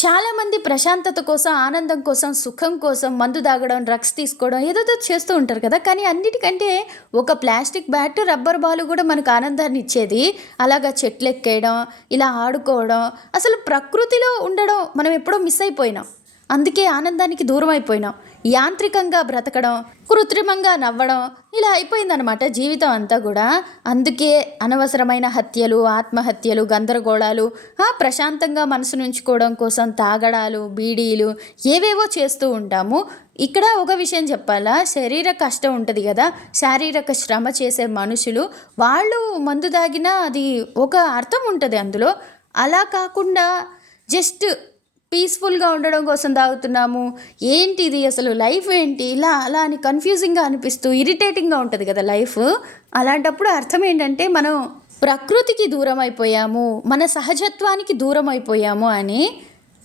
చాలామంది ప్రశాంతత కోసం, ఆనందం కోసం, సుఖం కోసం మందు తాగడం, డ్రగ్స్ తీసుకోవడం ఏదేదో చేస్తూ ఉంటారు కదా! కానీ అన్నిటికంటే ఒక ప్లాస్టిక్ బ్యాట్, రబ్బర్ బాల్ కూడా మనకు ఆనందాన్ని ఇచ్చేది. అలాగా చెట్లెక్కేయడం, ఇలా ఆడుకోవడం, అసలు ప్రకృతిలో ఉండడం మనం ఎప్పుడో మిస్ అయిపోయినాం. అందుకే ఆనందానికి దూరం అయిపోయినాం. యాంత్రికంగా బ్రతకడం, కృత్రిమంగా నవ్వడం ఇలా అయిపోయిందనమాట జీవితం అంతా కూడా. అందుకే అనవసరమైన హత్యలు, ఆత్మహత్యలు, గందరగోళాలు, ప్రశాంతంగా మనసును ఉంచుకోవడం కోసం తాగడాలు, బీడీలు ఏవేవో చేస్తూ ఉంటాము. ఇక్కడ ఒక విషయం చెప్పాలా, శరీర కష్టం ఉంటుంది కదా, శారీరక శ్రమ చేసే మనుషులు వాళ్ళు మందు తాగినా అది ఒక అర్థం ఉంటుంది అందులో. అలా కాకుండా జస్ట్ పీస్ఫుల్గా ఉండడం కోసం తాగుతున్నాము, ఏంటిది అసలు లైఫ్ ఏంటి ఇలా అలా అని కన్ఫ్యూజింగ్గా అనిపిస్తూ ఇరిటేటింగ్గా ఉంటుంది కదా లైఫ్. అలాంటప్పుడు అర్థం ఏంటంటే మనం ప్రకృతికి దూరం అయిపోయాము, మన సహజత్వానికి దూరం అయిపోయాము అని.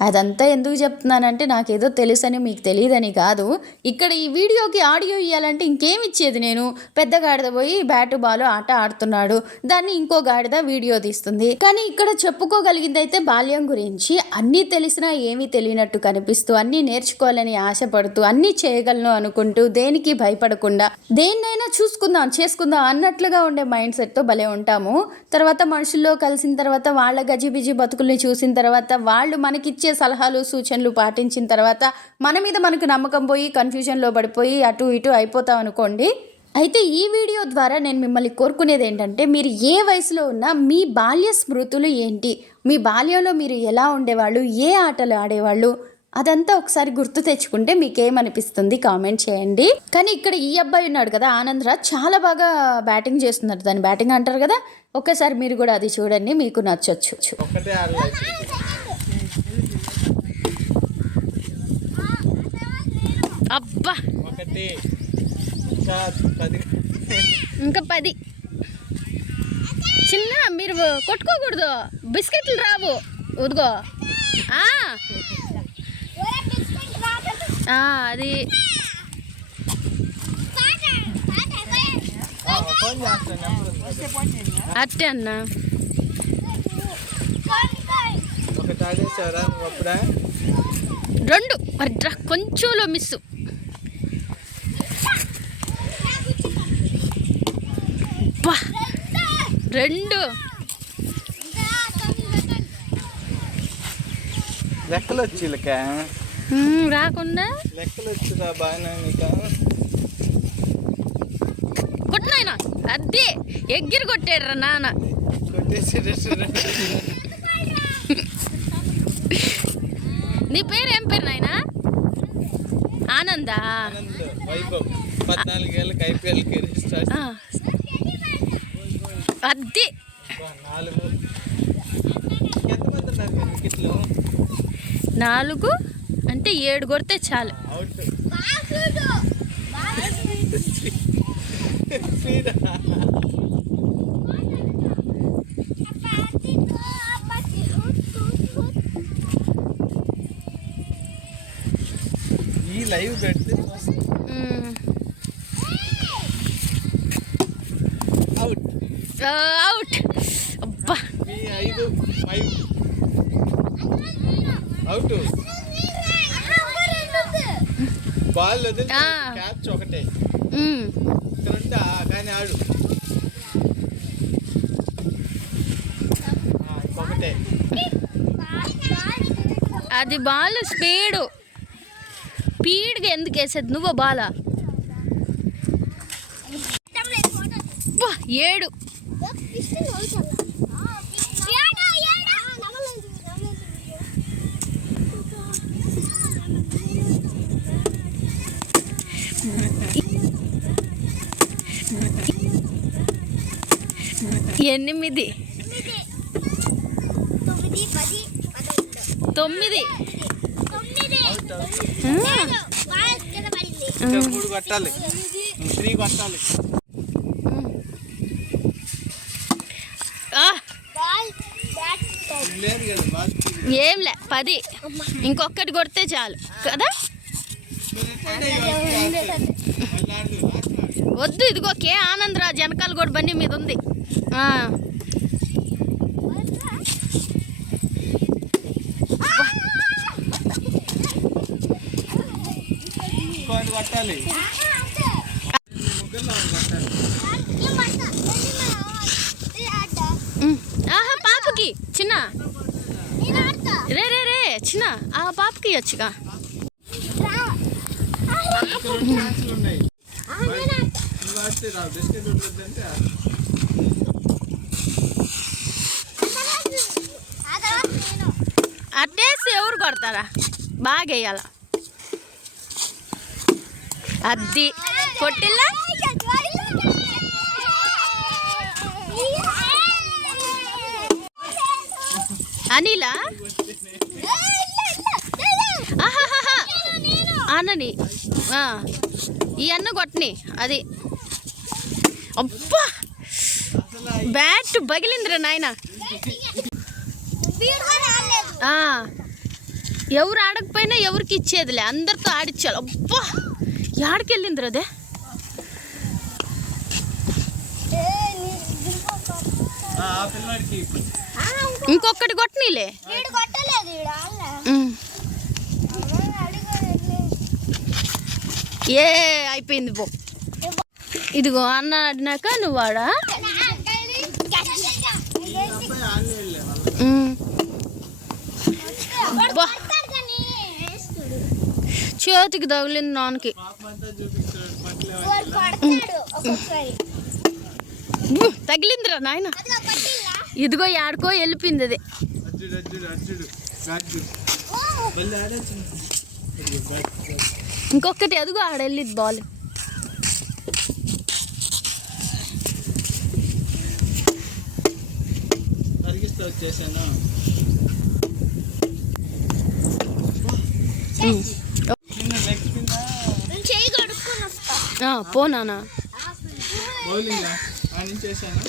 అదంతా ఎందుకు చెప్తున్నానంటే నాకేదో తెలుసని మీకు తెలియదని కాదు. ఇక్కడ ఈ వీడియోకి ఆడియో ఇవ్వాలంటే ఇంకేం ఇచ్చేది నేను. పెద్ద గాడిద పోయి బ్యాటు బాలు ఆట ఆడుతున్నాడు, దాన్ని ఇంకో గాడిద వీడియో తీస్తుంది. కానీ ఇక్కడ చెప్పుకోగలిగింది అయితే బాల్యం గురించి. అన్నీ తెలిసినా ఏమీ తెలియనట్టు కనిపిస్తూ, అన్నీ నేర్చుకోవాలని ఆశపడుతూ, అన్నీ చేయగలను అనుకుంటూ, దేనికి భయపడకుండా దేన్నైనా చూసుకుందాం చేసుకుందాం అన్నట్లుగా ఉండే మైండ్ సెట్తో భలే ఉంటాము. తర్వాత మనుషుల్లో కలిసిన తర్వాత, వాళ్ళ గజిబిజి బతుకుల్ని చూసిన తర్వాత, వాళ్ళు మనకిచ్చే సలహాలు సూచనలు పాటించిన తర్వాత మన మీద మనకు నమ్మకం పోయి కన్ఫ్యూజన్లో పడిపోయి అటు ఇటు అయిపోతాం అనుకోండి. అయితే ఈ వీడియో ద్వారా నేను మిమ్మల్ని కోరుకునేది ఏంటంటే, మీరు ఏ వయసులో ఉన్నా మీ బాల్య స్మృతులు ఏంటి, మీ బాల్యంలో మీరు ఎలా ఉండేవాళ్ళు, ఏ ఆటలు ఆడేవాళ్ళు, అదంతా ఒకసారి గుర్తు తెచ్చుకుంటే మీకేమనిపిస్తుంది కామెంట్ చేయండి. కానీ ఇక్కడ ఈ అబ్బాయి ఉన్నాడు కదా ఆనంద్ రాజ్, చాలా బాగా బ్యాటింగ్ చేస్తున్నారు, దాన్ని బ్యాటింగ్ అంటారు కదా. ఒక్కసారి మీరు కూడా అది చూడండి, మీకు నచ్చొచ్చు. అబ్బా ఇంకా 10 చిన్న మీరు కొట్టుకోకూడదు, బిస్కెట్లు రావు ఉదుగో. అది అట్టే అన్నా. రెండు కొంచెంలో మిస్సు. రెండు లెక్కలు వచ్చి రాకుండా లెక్కలు వచ్చిరా బాగా కొట్టినాయన అదే ఎగ్గిరి కొట్టాడు నాన్న. నీ పేరు ఏం పేరు నాయన? ఆనందా? వైభవ్ 14 ఏళ్ళకి ఐపీఎల్కి అది 4 అంటే 7 కొడితే చాలు. ఈ లైవ్ పెడితే అవుట్. అబ్బా 5 అవుట్. బాల్ క్యాచ్ ఒకటే కానీ ఆడు ఒకటే. అది బాల్ స్పీడ్గా ఎందుకు వేసేది నువ్వు బాల? 7 8 9 3 కొట్టాలి, 3 కొట్టాలి. ఏంలే 10 ఇంకొకటి కొడితే చాలు కదా. వద్దు, ఇదిగో కే ఆనంద్ రాజ్ వెనకాల కూడా బండి మీద ఉంది. కొట్టాలి. ముగ్గురులో ఒకటి కొట్టాలి. ఆహా పాపకి చిన్న రే రే రే చిన్న ఆ పాపకి ఇవ్వచ్చుగా. ఇక్కడ 2 మ్యాచ్లు ఉన్నాయి. నువ్వు ఆడితే రా, బిస్కెట్ వద్దంటే అట్టేసి ఎవరు కొడతారా? బాగా వేయాల. అది కొట్టిల్లా. అనిలా అన్నని ఈ అన్న కొట్టని. అది అబ్బా బ్యాట్ పగిలిందిరా నాయన. ఎవరు ఆడకపోయినా ఎవరికి ఇచ్చేదిలే, అందరితో ఆడిచ్చాలి. అబ్బా యాడికి వెళ్ళిందిరా అదే. ఇంకొకటి కొట్టనీలే. ఏ అయిపోయింది పో. ఇదిగో అన్న ఆడినాక నువ్వు ఆడా. చేతికి తగిలింది నాన్నకి. తగిలిందిరా నాయన. ఇదిగో ఆడుకో వెళ్ళిపోయింది అది. ఇంకొకటి అదిగో ఆడెళ్ళింది బాల్. వచ్చేసాను. పోనా బౌలింగ్ చేశాను.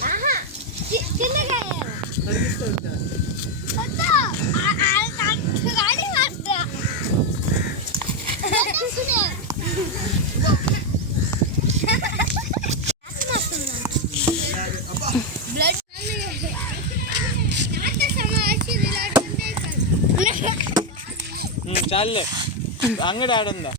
చాలే అంగడి ఆడుందా.